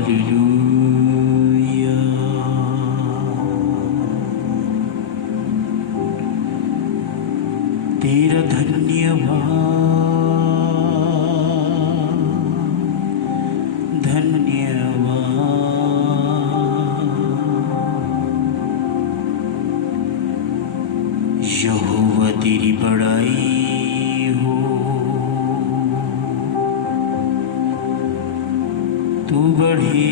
Hallelujah. तेरा धन्यवाद, धन्यवाद। यहोवा तेरी बड़ाई हो, तू बढ़े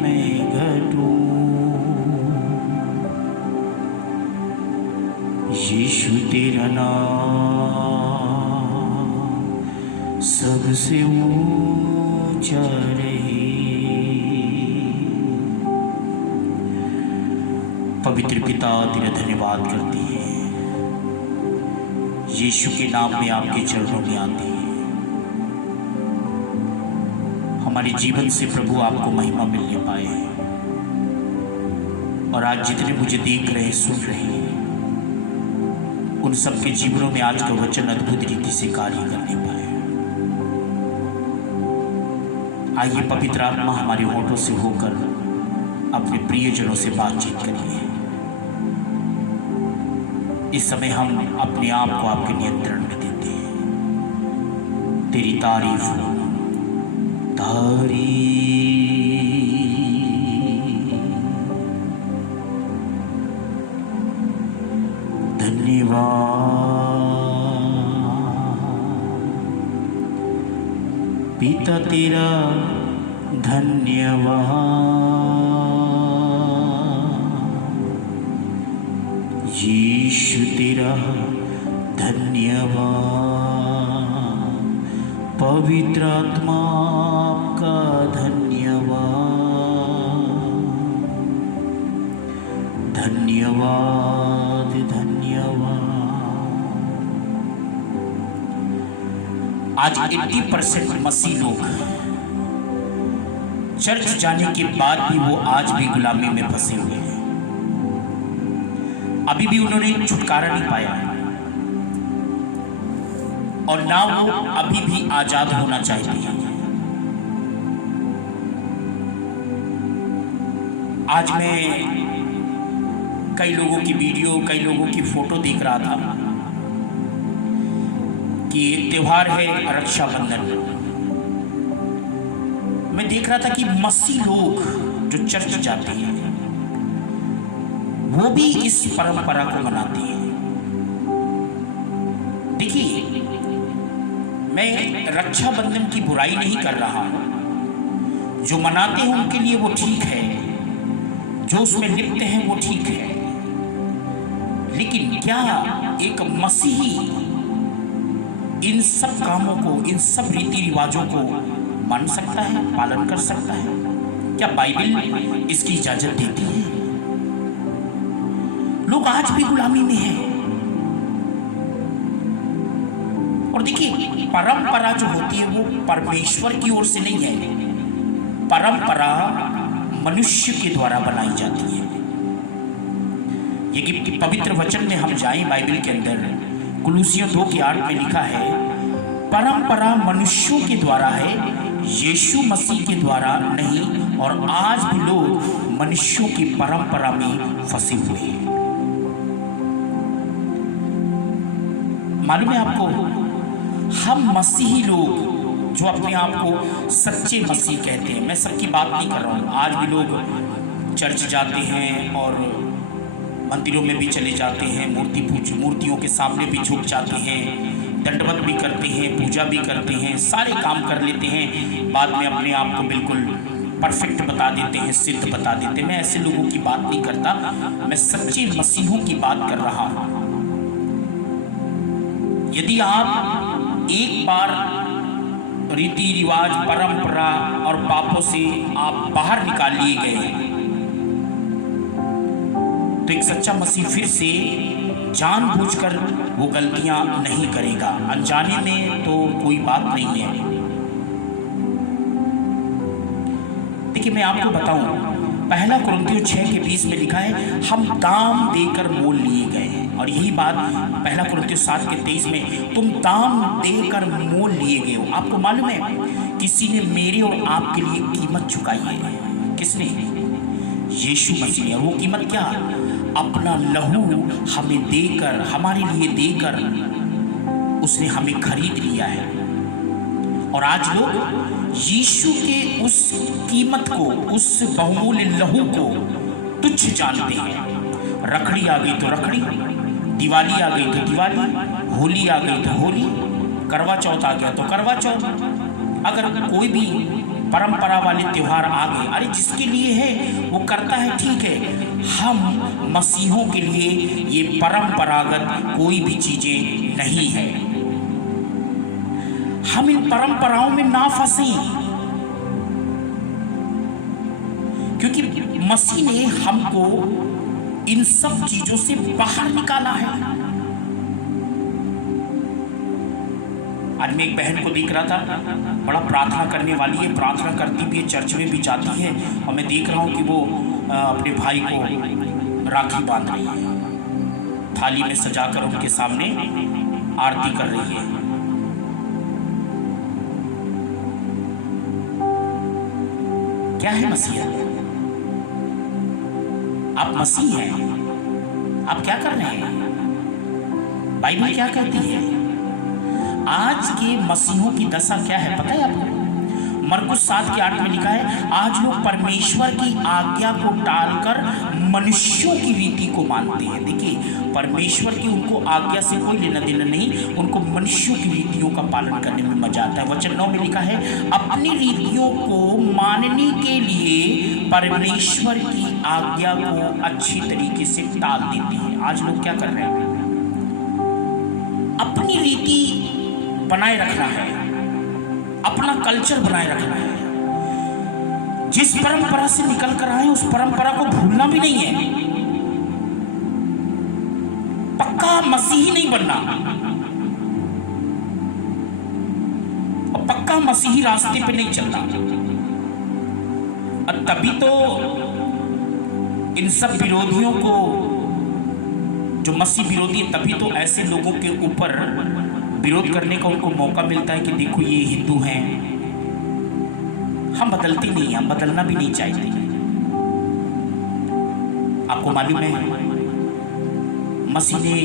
मैं घटूं। यीशु तेरा नाम सबसे ऊंचा रहे। पवित्र पिता तेरा धन्यवाद करती है, यीशु के नाम में आपके चरणों में आती है। हमारे जीवन से प्रभु आपको महिमा मिलने पाए। और आज जितने मुझे देख रहे सुन रहे हैं, उन सबके जीवनों में आज का वचन अद्भुत रीति से कार्य करने पाए। आइए पवित्र आत्मा हमारे होठों से होकर अपने प्रियजनों से बातचीत करिए। इस समय हम अपने आप को आपके नियंत्रण में देते हैं। तेरी तारीफ हो, धन्यवाद पिता तेरा धन्यवाद। यीशु तेरा धन्यवाद। पवित्र आत्मा का धन्यवाद, धन्यवाद, धन्यवाद। आज 80% मसीह लोग चर्च जाने के बाद भी वो आज भी गुलामी में फंसे हुए हैं। अभी भी उन्होंने छुटकारा नहीं पाया और ना वो अभी भी आजाद होना चाहते हैं। आज मैं कई लोगों की वीडियो, कई लोगों की फोटो देख रहा था कि एक त्योहार है रक्षाबंधन। मैं देख रहा था कि मसीह लोग जो चर्च जाते हैं वो भी इस परंपरा को मनाते हैं। देखिए, मैं रक्षाबंधन की बुराई नहीं कर रहा हूं। जो मनाते हैं उनके लिए वो ठीक है, जो उसमें लिप्त हैं वो ठीक है। लेकिन क्या एक मसीही इन सब कामों को, इन सब रीति रिवाजों को मान सकता है, पालन कर सकता है? क्या बाइबल इसकी इजाजत देती है? लोग आज भी गुलामी में हैं। और देखिए, परंपरा जो होती है वो परमेश्वर की ओर से नहीं है। परंपरा मनुष्य के द्वारा बनाई जाती है। यदि पवित्र वचन में हम जाएं बाइबल के अंदर, कुलुसियों 2:8 में लिखा है, परंपरा मनुष्यों के द्वारा है, यीशु मसीह के द्वारा नहीं। और आज भी लोग मनुष्यों की परंपरा में फंसे हुए हैं। मालूम है आपको, हम मसीही लोग जो अपने आप को सच्चे मसीह कहते हैं, मैं सबकी बात नहीं कर रहा हूँ। आज भी लोग चर्च जाते हैं और मंदिरों में भी चले जाते हैं, मूर्तियों के सामने भी झुक जाते हैं, दंडवत भी करते हैं, पूजा भी करते हैं, सारे काम कर लेते हैं। बाद में अपने आप को बिल्कुल परफेक्ट बता देते हैं, सिद्ध बता देते हैं। मैं ऐसे लोगों की बात नहीं करता, मैं सच्चे मसीहों की बात कर रहा हूँ। यदि आप एक बार रीति रिवाज, परंपरा और पापों से आप बाहर निकाल लिए गए, तो एक सच्चा मसीह फिर से जानबूझकर वो गलतियां नहीं करेगा। अनजाने में तो कोई बात नहीं है। देखिए, मैं आपको बताऊं, पहला कुरिन्थियों 6:20 में लिखा है, हम दाम देकर मोल लिए गए हैं। और यही बात पहला कुरिन्थियों 7:23 में, तुम दाम देकर मोल लिए गए हो। आपको मालूम है कि किसी ने मेरे और आपके लिए कीमत चुकाई है। किसने? यीशु मसीह ने। वो कीमत क्या? अपना लहू हमें देकर, हमारे लिए देकर उसने हमें खरीद लिया है। और आज लोग यीशु के उस कीमत को, उस बहुमूल्य लहू को तुच्छ जानते हैं। रखड़ी आ गई तो रखड़ी, दिवाली आ गई तो दिवाली, होली आ गई तो होली, करवा चौथ आ गया तो करवा चौथ। अगर कोई भी परंपरा वाले त्योहार आ गए, अरे जिसके लिए है वो करता है, ठीक है। हम मसीहों के लिए ये परंपरागत कोई भी चीजें नहीं है। हम इन परंपराओं में ना फंसे, क्योंकि मसीह ने हमको इन सब चीजों से बाहर निकाला है। आज मैं एक बहन को देख रहा था, बड़ा प्रार्थना करने वाली है, प्रार्थना करती भी है, चर्च में भी जाती है, और मैं देख रहा हूँ कि वो अपने भाई को राखी बांध रही है, थाली में सजाकर उनके सामने आरती कर रही है। क्या है मसीह? आप मसीह हैं, आप क्या कर रहे हैं? बाइबल क्या कहती है? आज के मसीहों की दशा क्या है पता है आपको? मरकुस 7:8 में लिखा है, आज लोग परमेश्वर की आज्ञा को टालकर मनुष्यों की रीति को मानते हैं। देखिए, परमेश्वर की उनको आज्ञा से कोई लेना देना नहीं, उनको मनुष्यों की रीतियों का पालन करने में मजा आता है। वचन 9 में लिखा है, अपनी रीतियों को मानने के लिए परमेश्वर की आज्ञा को अच्छी तरीके से टाल देते हैं। आज लोग क्या कर रहे हैं? अपनी रीति बनाए रखना है, अपना कल्चर बनाए रखना है। जिस परंपरा से निकल कर आए उस परंपरा को भूलना भी नहीं है। पक्का मसीही नहीं बनना, और पक्का मसीही रास्ते पे नहीं चलना। और तभी तो इन सब विरोधियों को, जो मसीह विरोधी है, तभी तो ऐसे लोगों के ऊपर विरोध करने का उनको मौका मिलता है कि देखो ये हिंदू हैं। हम बदलते नहीं, हम बदलना भी नहीं चाहते। आपको मालूम है, मसीह ने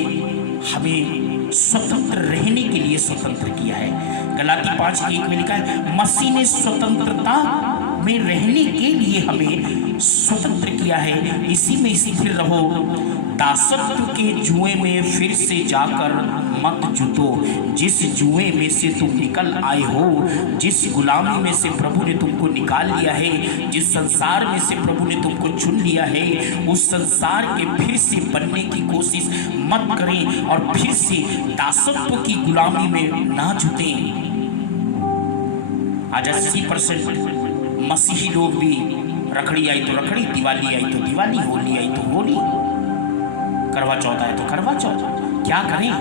हमें स्वतंत्र रहने के लिए स्वतंत्र किया है। गलाती 5:1 में लिखा है, मसीह ने स्वतंत्रता में रहने के लिए हमें स्वतंत्र किया है, इसी में स्थिर रहो, दासत्व के जुए में फिर से जाकर मत जुटो। जिस जुए में से तुम निकल आए हो, जिस गुलामी में से प्रभु ने तुमको निकाल लिया है, जिस संसार में से प्रभु ने तुमको चुन लिया है, उस संसार के फिर से बनने की कोशिश मत करें और फिर से दासत्व की गुलामी में ना जुटें। आज 80% मसीही लोग भी, रखड़ी आई तो रखड़ी, दिवाली आई तो दिवाली, होली आई तो होली, करवा चौथ आए तो करवा चौथ। क्या करें?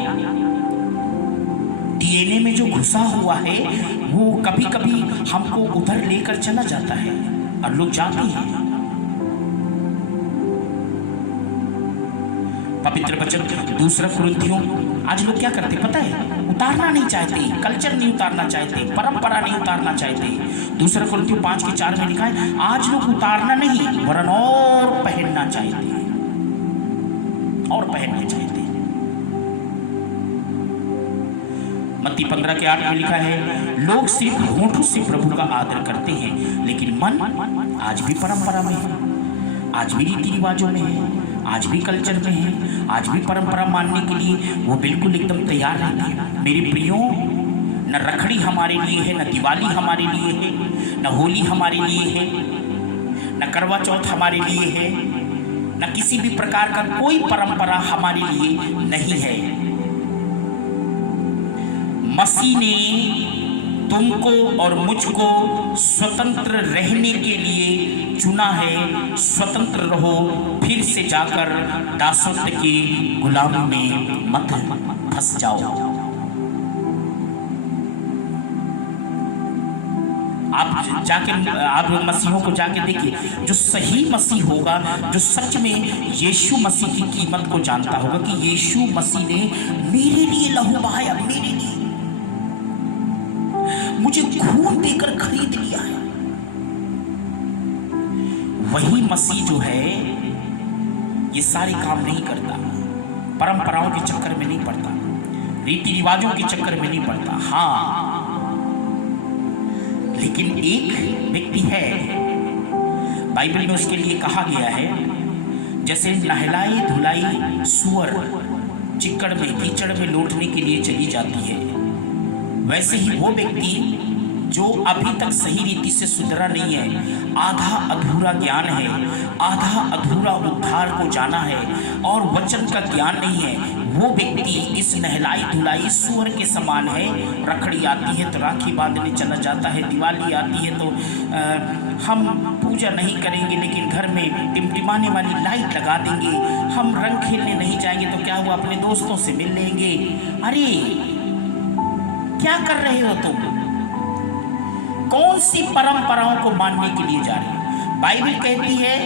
डीएनए में जो घुसा हुआ है वो कभी कभी हमको उधर लेकर चला जाता है, और लोग जाते हैं। पवित्र वचन 2 कुरिन्थियों, आज लोग क्या करते पता है? उतारना नहीं चाहते, कल्चर नहीं उतारना चाहते, परंपरा नहीं उतारना चाहते। 2 कुरिन्थियों 5:4 में लिखा है, आज लोग उतारना नहीं वरन और पहनना चाहते हैं, और पहनना चाहते हैं। मत्ती 15:8 में लिखा है, लोग सिर्फ होठों से प्रभु का आदर करते हैं, लेकिन मन आज भी परंपरा में है, आज भी रीति रिवाजों में है, आज भी कल्चर में है, आज भी परंपरा मानने के लिए वो बिल्कुल एकदम तैयार रहते हैं। मेरे प्रियो, न रखड़ी हमारे लिए है, न दिवाली हमारे लिए है, न होली हमारे लिए है, न करवा चौथ हमारे लिए है, न किसी भी प्रकार का कोई परंपरा हमारे लिए नहीं है। मसीह ने तुमको और मुझको स्वतंत्र रहने के लिए चुना है। स्वतंत्र रहो, फिर से जाकर दासत्व की गुलामी में मत फंस जाओ। आप मसीहों को जाके देखिए, जो सही मसीह होगा, जो सच में यीशु मसीह की कीमत को जानता होगा कि यीशु मसीह ने मेरे लिए लहू बहाया, मेरे लिए, मुझे खून देकर खरीद लिया है। वही मसीह जो है ये सारे काम नहीं करता, परंपराओं के चक्कर में नहीं पड़ता, रीति रिवाजों के चक्कर में नहीं पड़ता। हाँ, लेकिन एक व्यक्ति है, बाइबल में उसके लिए कहा गया है, जैसे नहलाई धुलाई सुअर चिक्कड़ में कीचड़ में लौटने के लिए चली जाती है, वैसे ही वो व्यक्ति जो अभी तक सही रीति से सुधरा नहीं है, आधा अधूरा ज्ञान है, आधा अधूरा उद्धार को जाना है और वचन का ज्ञान नहीं है, वो व्यक्ति इस नहलाई धुलाई सुअर के समान है। रखड़ी आती है तो राखी बांधने चला जाता है, दिवाली आती है तो हम पूजा नहीं करेंगे लेकिन घर में टिमटिमाने वाली लाइट लगा देंगे, हम रंग खेलने नहीं जाएंगे तो क्या हुआ, अपने दोस्तों से मिल लेंगे। अरे क्या कर रहे हो तुम? कौन सी परंपराओं को मानने के लिए जा रहे हो? बाइबल कहती है,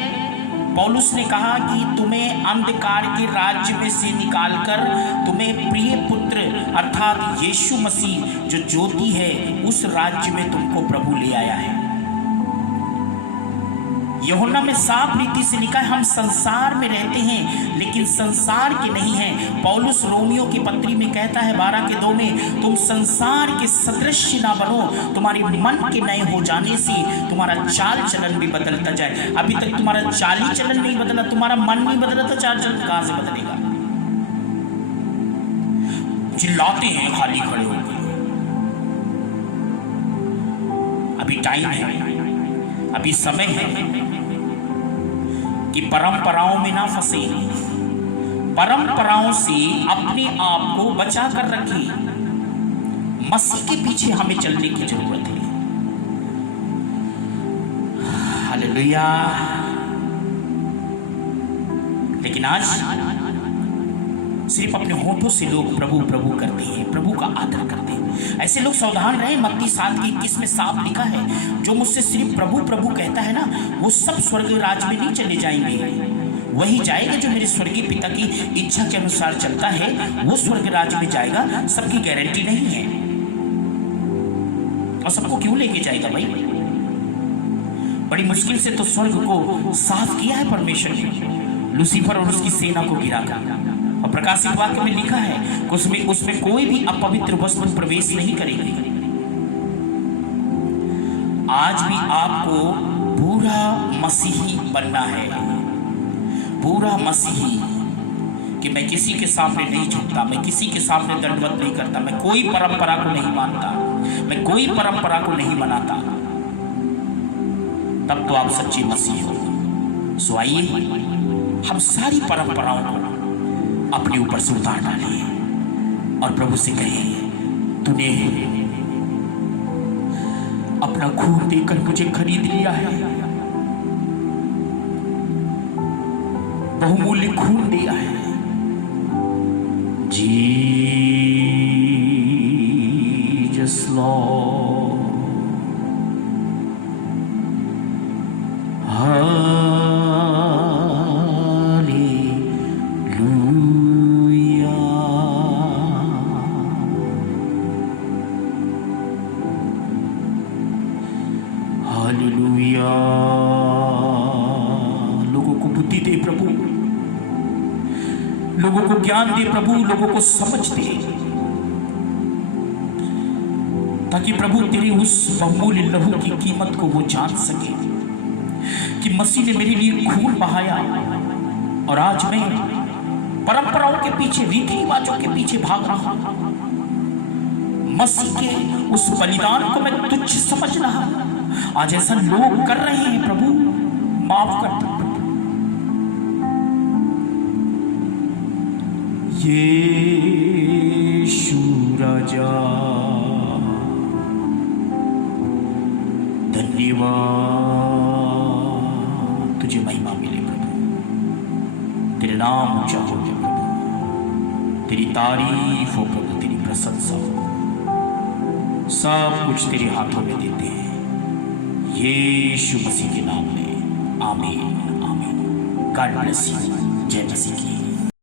पौलुस ने कहा कि तुम्हें अंधकार के राज्य में से निकालकर तुम्हें प्रिय पुत्र अर्थात यीशु मसीह जो ज्योति है उस राज्य में तुमको प्रभु ले आया है। यूहन्ना में साफ रीति से लिखा है, हम संसार में रहते हैं लेकिन संसार के नहीं हैं। पौलुस रोमियो की पत्री में कहता है 12:2 में, तुम संसार के सदृश ना बनो, तुम्हारे मन के नए हो जाने से तुम्हारा चाल चलन भी बदलता जाए। अभी तक तुम्हारा चाली चलन नहीं बदला, तुम्हारा मन नहीं बदला तो चाल चलन कहां से बदलेगा? चिल्लाते हैं खाली खड़े होकर। अभी टाइम है, अभी समय है कि परंपराओं में ना फंसे, परंपराओं से अपने आप को बचा कर रखें। मसीह के पीछे हमें चलने की जरूरत है। हालेलुया। लेकिन आज सिर्फ अपने होठों से लोग प्रभु प्रभु करते हैं, प्रभु का आदर करते हैं। ऐसे लोग सावधान रहे। मत्ती 7:21 में साफ लिखा है, जो मुझसे सिर्फ प्रभु प्रभु कहता है ना, वो सब स्वर्ग राज्य में नहीं चले जाएंगे, वही जाएगा जो मेरे स्वर्गीय पिता की इच्छा के अनुसार चलता है, वो स्वर्ग राज्य में जाएगा। सबकी गारंटी नहीं है। और सबको क्यों लेके जाएगा भाई? बड़ी मुश्किल से तो स्वर्ग को साफ किया है परमेश्वर ने, लूसीफर और उसकी सेना को गिराकर। और प्रकाशित वाक्य में लिखा है उसमें कोई भी अपवित्र वस्तु प्रवेश नहीं करेगी। आज भी आपको पूरा मसीही बनना है, पूरा मसीही, कि मैं किसी के सामने नहीं झुकता, मैं किसी के सामने दंडवत नहीं करता, मैं कोई परंपरा को नहीं मानता, मैं कोई परंपरा को नहीं मनाता। तब तो आप सच्चे मसीह हो। सो आइए हम सारी परंपराओं को अपने ऊपर से उतार डालें और प्रभु से कहें, तूने अपना खून देकर मुझे खरीद लिया है, बहुमूल्य खून दिया है। Jesus Lord, hallelujah. लोगों को बुद्धि दे प्रभु, लोगों को ज्ञान दे प्रभु, लोगों को समझ दे, ताकि प्रभु तेरे उस बहुमूल्य लहू की कीमत को वो जान सके कि मसीह ने मेरे लिए खून बहाया और आज मैं परंपराओं के पीछे, रीति रिवाजों के पीछे भाग रहा हूं। मसीह के उस बलिदान को मैं तुच्छ समझ रहा हूं। आज ऐसा लोग कर रहे हैं प्रभु, माफ कर दो। यीशु राजा धन्यवाद, तुझे महिमा मिले प्रभु, तेरे नाम ऊंचा हो प्रभु, तेरी तारीफ हो प्रभु, तेरी प्रशंसा हो। सब कुछ तेरे हाथों में देते हैं, यीशु मसीह के नाम में, आमीन आमीन। God bless you. जय मसीह की।